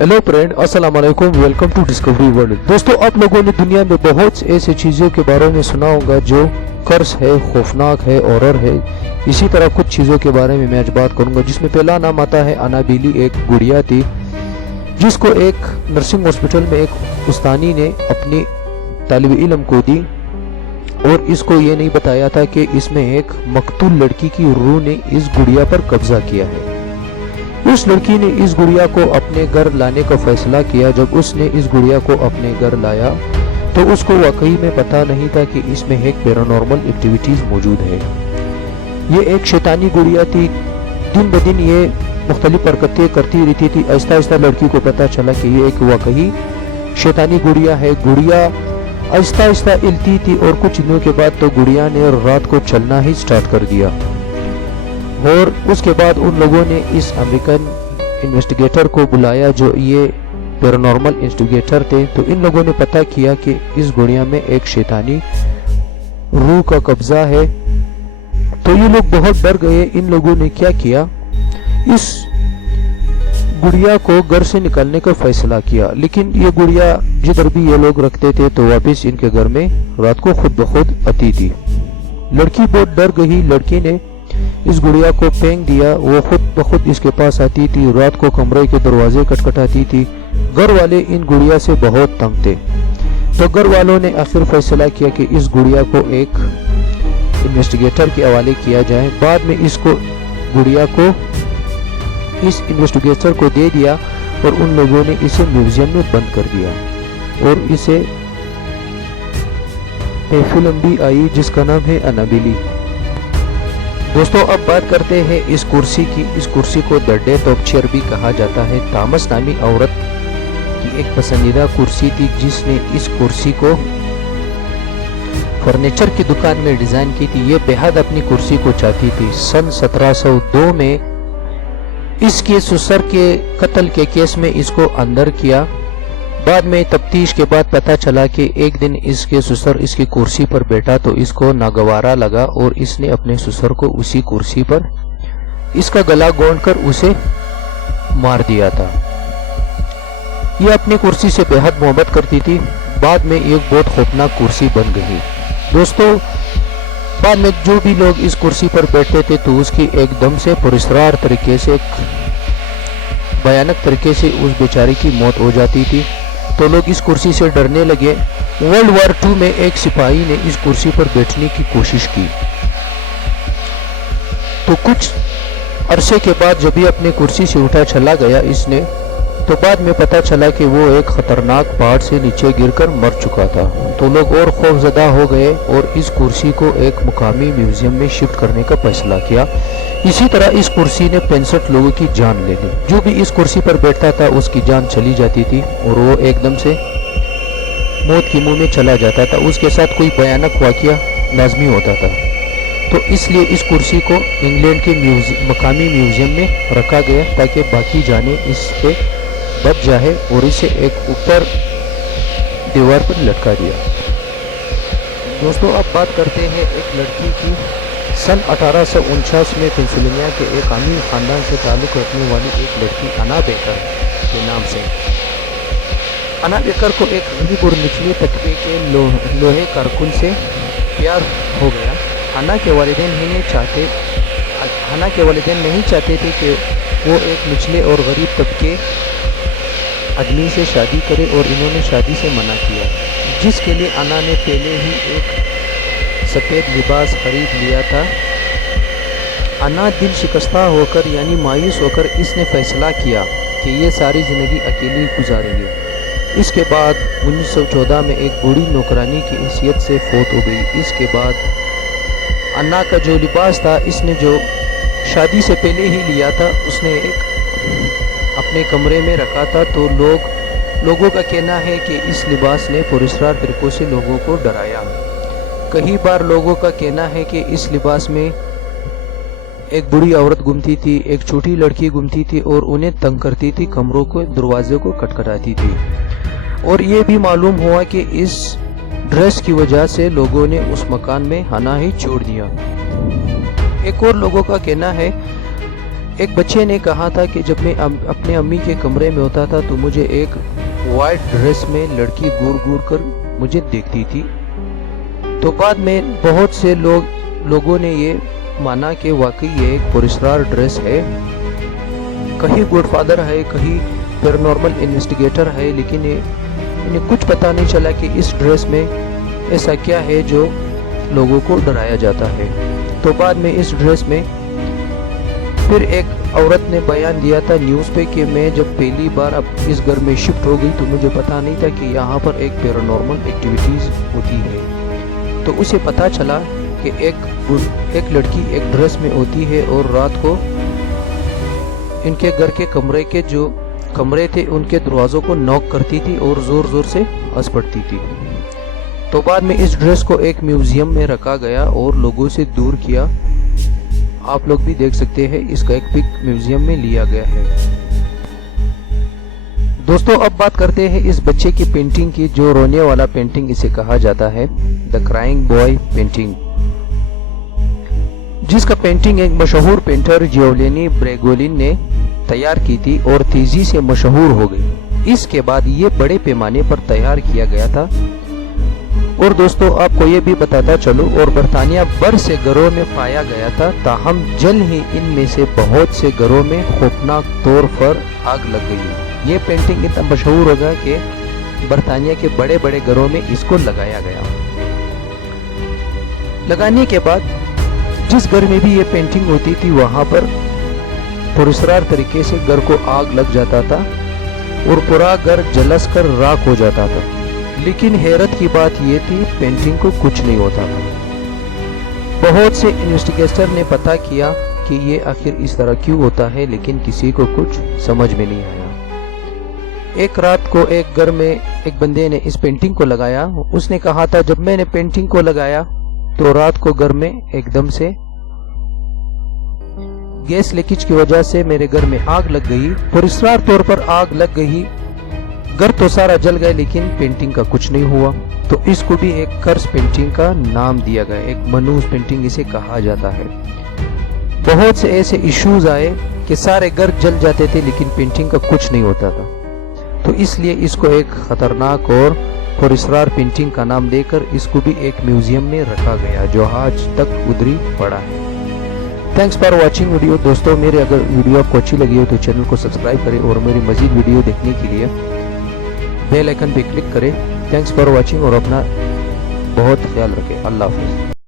Hello friend, अस्सलाम वालेकुम, welcome to discovery world. दोस्तों, आप लोगों ने दुनिया में बहुत ऐसी चीज़ों के बारे में सुना होगा जो कर्स है, खौफनाक है, हॉरर है। इसी तरह कुछ चीज़ों के बारे में मैं आज बात करूंगा, जिसमें पहला नाम आता है अनाबिली। एक गुड़िया थी जिसको एक नर्सिंग हॉस्पिटल में एक उस्तानी ने अपनी तालिब इल्म को दी और इसको ये नहीं बताया था कि इसमें एक मकतूल लड़की की रूह ने इस गुड़िया पर कब्जा किया है। उस लड़की ने इस गुड़िया को अपने घर लाने का फैसला किया। जब उसने इस गुड़िया को अपने घर लाया तो उसको वाकई में पता नहीं था कि इसमें एक पैरानॉर्मल एक्टिविटीज मौजूद है। ये एक शैतानी गुड़िया थी। दिन ब दिन ये मुख्तलिफ हरकतें करती रहती थी। आहिस्ता आहिस्ता लड़की को पता चला कि ये एक वाकई शैतानी गुड़िया है। गुड़िया आहिस्ता आहिस्ता हिलती थी और कुछ दिनों के बाद तो गुड़िया ने रात को चलना ही स्टार्ट कर दिया। और उसके बाद उन लोगों ने इस अमेरिकन इन्वेस्टिगेटर को बुलाया जो ये पैरानॉर्मल इन्वेस्टिगेटर थे। तो इन लोगों ने पता किया कि इस गुड़िया में एक शैतानी रूह का कब्जा है। तो ये लोग बहुत डर गए। इन लोगों ने क्या किया, इस गुड़िया को घर से निकालने का फैसला किया। लेकिन ये गुड़िया जिधर भी ये लोग रखते थे तो वापस इनके घर में रात को खुद ब खुद आती थी। लड़की बहुत डर गई। लड़की ने इस गुड़िया को फेंक दिया। वो खुद ब खुद इसके पास आती थी। रात को कमरे के दरवाजे खटखटाती थी। घर वाले इन गुड़िया से बहुत तंग थे। तो घर वालों ने आखिर फैसला किया कि इस गुड़िया को एक इन्वेस्टिगेटर के हवाले किया जाए। बाद में इसको गुड़िया को इस इन्वेस्टिगेटर को दे दिया और उन लोगों ने इसे म्यूजियम में बंद कर दिया। और इसे एक फिल्म भी आई जिसका नाम है अनाबिली। दोस्तों, अब बात करते हैं इस कुर्सी की। इस कुर्सी को द डेथ ऑफ चेयर भी कहा जाता है। थॉमस नामी औरत की एक पसंदीदा कुर्सी थी जिसने इस कुर्सी को फर्नीचर की दुकान में डिजाइन की थी। ये बेहद अपनी कुर्सी को चाहती थी। सन 1702 में इसके ससुर के कत्ल के केस में इसको अंदर किया। बाद में तफ्तीश के बाद पता चला कि एक दिन इसके ससुर इसकी कुर्सी पर बैठा तो इसको नागवारा लगा और इसने अपने ससुर को उसी कुर्सी पर इसका गला गोंदकर उसे मार दिया था। ये अपनी कुर्सी से बेहद मोहब्बत करती थी। बाद में एक बहुत खौफनाक कुर्सी बन गई। दोस्तों, बाद में जो भी लोग इस कुर्सी पर बैठते थे तो उसकी एकदम से पुरस्कार तरीके से, भयानक तरीके से उस बेचारे की मौत हो जाती थी। तो लोग इस कुर्सी से डरने लगे। वर्ल्ड वॉर 2 में एक सिपाही ने इस कुर्सी पर बैठने की कोशिश की। तो कुछ अरसे के बाद जब भी अपनी कुर्सी से उठा चला गया इसने, तो बाद में पता चला कि वो एक खतरनाक पहाड़ से नीचे गिरकर मर चुका था। तो लोग और खौफजदा हो गए और इस कुर्सी को एक मुकामी म्यूजियम में शिफ्ट करने का फैसला किया। इसी तरह इस कुर्सी ने 65 लोगों की जान ले ली। जो भी इस कुर्सी पर बैठता था उसकी जान चली जाती थी और वो एकदम से मौत के मुंह में चला जाता था। उसके साथ कोई भयानक वाकया लाजमी होता था। तो इसलिए इस कुर्सी को इंग्लैंड के मकामी म्यूजियम में रखा गया ताकि बाकी जाने इस पे बच जाए और इसे एक ऊपर दीवार पर लटका दिया। दोस्तों, अब बात करते हैं एक लड़की की। सन 1849 में पेंसिल्वेनिया के एक अमीर खानदान से ताल्लुक़ रखने वाली एक लड़की अना बेकर के नाम से, अना बेकर को एक गरीब और निचले तबके के लोहे कारकुन से प्यार हो गया। अना के वालिदैन नहीं चाहते थे कि वो एक निचले और गरीब तबके आदमी से शादी करे और इन्होंने शादी से मना किया, जिसके लिए अना ने पहले ही एक सफ़ेद लिबास खरीद लिया था। अना दिल शिकस्ता होकर यानी मायूस होकर इसने फैसला किया कि ये सारी ज़िंदगी अकेली गुजारेगी। इसके बाद 1914 में एक बूढ़ी नौकरानी की हैसियत से फौत हो गई। इसके बाद अन्ना का जो लिबास था इसने जो शादी से पहले ही लिया था उसने एक अपने कमरे में रखा था। तो लोगों का कहना है कि इस लिबास ने पुरस्कार तरीकों से लोगों को डराया। कई बार लोगों का कहना है कि इस लिबास में एक बूढ़ी औरत घूमती थी, एक छोटी लड़की घूमती थी और उन्हें तंग करती थी, कमरों को दरवाजे को खटखटाती थी। और ये भी मालूम हुआ कि इस ड्रेस की वजह से लोगों ने उस मकान में आना ही छोड़ दिया। एक और लोगों का कहना है ایک بچے نے کہا تھا کہ جب میں اپنے امی کے کمرے میں ہوتا تھا تو مجھے ایک وائٹ ڈریس میں لڑکی گور گور کر مجھے دیکھتی تھی. تو بعد میں بہت سے لوگوں نے یہ مانا کہ واقعی یہ ایک پراسرار ڈریس ہے, کہیں گوڈ فادر ہے, کہیں پیرانارمل انویسٹیگیٹر ہے, لیکن انہیں کچھ پتہ نہیں چلا کہ اس ڈریس میں ایسا کیا ہے جو لوگوں کو ڈرایا جاتا ہے. تو بعد میں اس ڈریس میں پھر ایک عورت نے بیان دیا تھا نیوز پہ کہ میں جب پہلی بار اب اس گھر میں شفٹ ہو گئی تو مجھے پتہ نہیں تھا کہ یہاں پر ایک پیرانارمل ایکٹیویٹیز ہوتی ہے. تو اسے پتہ چلا کہ ایک لڑکی ایک ڈریس میں ہوتی ہے اور رات کو ان کے گھر کے جو کمرے تھے ان کے دروازوں کو نوک کرتی تھی اور زور زور سے ہنس پڑتی تھی. تو بعد میں اس ڈریس کو ایک میوزیم میں رکھا گیا اور لوگوں سے دور کیا. آپ لوگ بھی دیکھ سکتے ہیں, اس کا ایک پک میوزیم میں لیا گیا ہے. دوستو اب بات کرتے ہیں اس بچے کی پینٹنگ کی, جو رونے والا پینٹنگ اسے کہا جاتا ہے, دا کرائنگ بوائے پینٹنگ, جس کا پینٹنگ ایک مشہور پینٹر جیولینی بریگولین نے تیار کی تھی اور تیزی سے مشہور ہو گئی. اس کے بعد یہ بڑے پیمانے پر تیار کیا گیا تھا. اور دوستو آپ کو یہ بھی بتاتا چلو, اور برطانیہ بھر سے گھروں میں پایا گیا تھا, تاہم جلد ہی ان میں سے بہت سے گھروں میں خوفناک طور پر آگ لگ گئی. یہ پینٹنگ اتنا مشہور ہو گیا کہ برطانیہ کے بڑے بڑے گھروں میں اس کو لگایا گیا. لگانے کے بعد جس گھر میں بھی یہ پینٹنگ ہوتی تھی وہاں پر پراسرار طریقے سے گھر کو آگ لگ جاتا تھا اور پورا گھر جلس کر راکھ ہو جاتا تھا. لیکن حیرت کی بات یہ تھی, پینٹنگ کو کچھ نہیں ہوتا تھا. بہت سے انویسٹیگیٹر نے پتہ کیا کہ یہ آخر اس طرح کیوں ہوتا ہے, لیکن کسی کو کچھ سمجھ میں نہیں آیا. ایک رات کو ایک گھر میں ایک بندے نے اس پینٹنگ کو لگایا. اس نے کہا تھا جب میں نے پینٹنگ کو لگایا تو رات کو گھر میں ایک دم سے گیس لیکیج کی وجہ سے میرے گھر میں آگ لگ گئی. پراسرار طور پر آگ لگ گئی, گھر تو سارا جل گیا لیکن پینٹنگ کا کچھ نہیں ہوا. تو اس کو بھی ایک کرس پینٹنگ کا نام دیا گیا, ایک منوس پینٹنگ اسے کہا جاتا ہے. بہت سے ایسے ایشوز آئے کہ سارے گھر جل جاتے تھے لیکن پینٹنگ کا کچھ نہیں ہوتا تھا. تو اس لیے اس کو ایک خطرناک اور پراسرار پینٹنگ کا نام دے کر اس کو بھی ایک میوزیم میں رکھا گیا, جو آج تک ادھر پڑا ہے. Thanks for watching video. دوستوں میرے اگر ویڈیو آپ کو اچھی لگی ہو تو چینل کو سبسکرائب کریں اور میری مزید ویڈیو دیکھنے کے لیے بیل آئیکن پہ کلک کریں. تھینکس فار واچنگ اور اپنا بہت خیال رکھیں. اللہ حافظ.